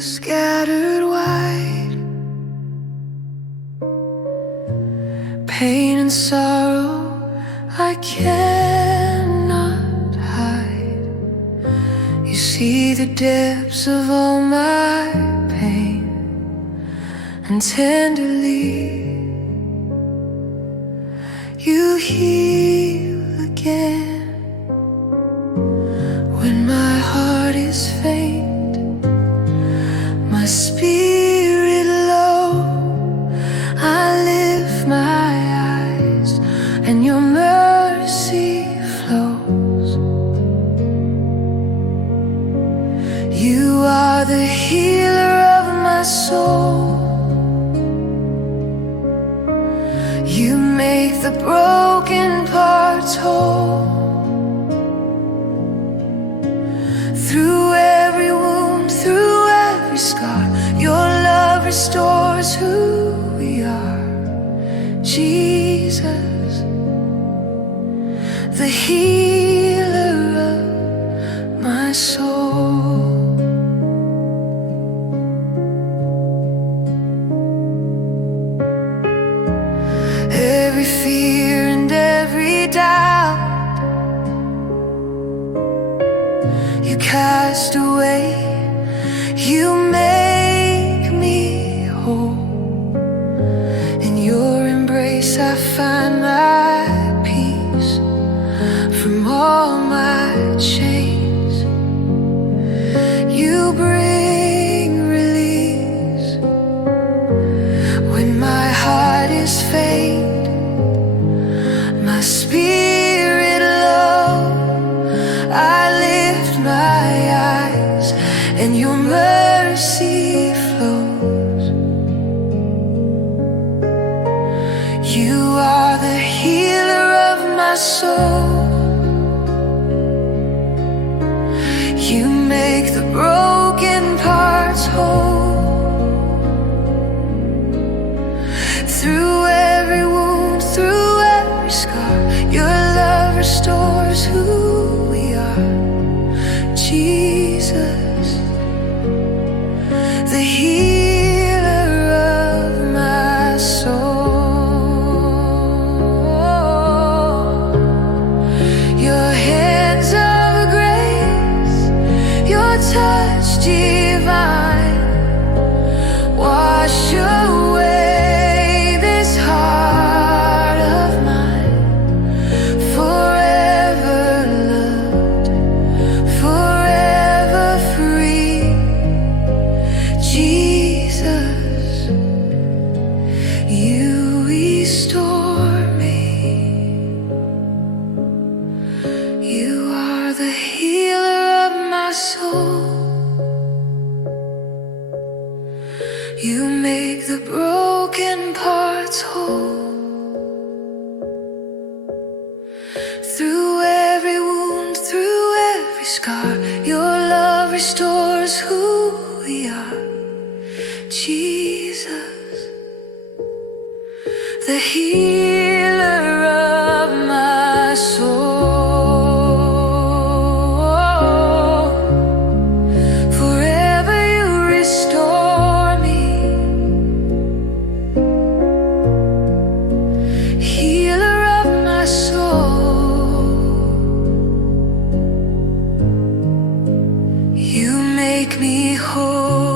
are scattered wide. Pain and sorrow I cannot hide. You see the depths of all my pain, and tenderly you heal again. When my heart is faint, my spirit low, I lift my eyes and your mercy flows. You are the healer of my soul. You make the broken parts whole. Through every wound, through every scar, your love restores who we are. Jesus, the healer of my soul. Every fear and every doubt you cast away. You make me whole. In your embrace I find my peace from all my chains. You bring release when my heart is faint, my spirit low. I lift my eyes and your mercy flows. You are the healer of my soul. You make the broken parts whole. Through every wound, through every scar, your love restores who we are. Jesus, the healer of my soul. Your hands of grace, your touch divine, wash away this heart of mine. Forever loved, forever free. Jesus, you restore me. You are the healer of my soul. You make the broken parts whole. Through every wound, through every scar, your love restores who we are. Jesus, the healer of my soul. Forever you restore me. Healer of my soul. You make me whole.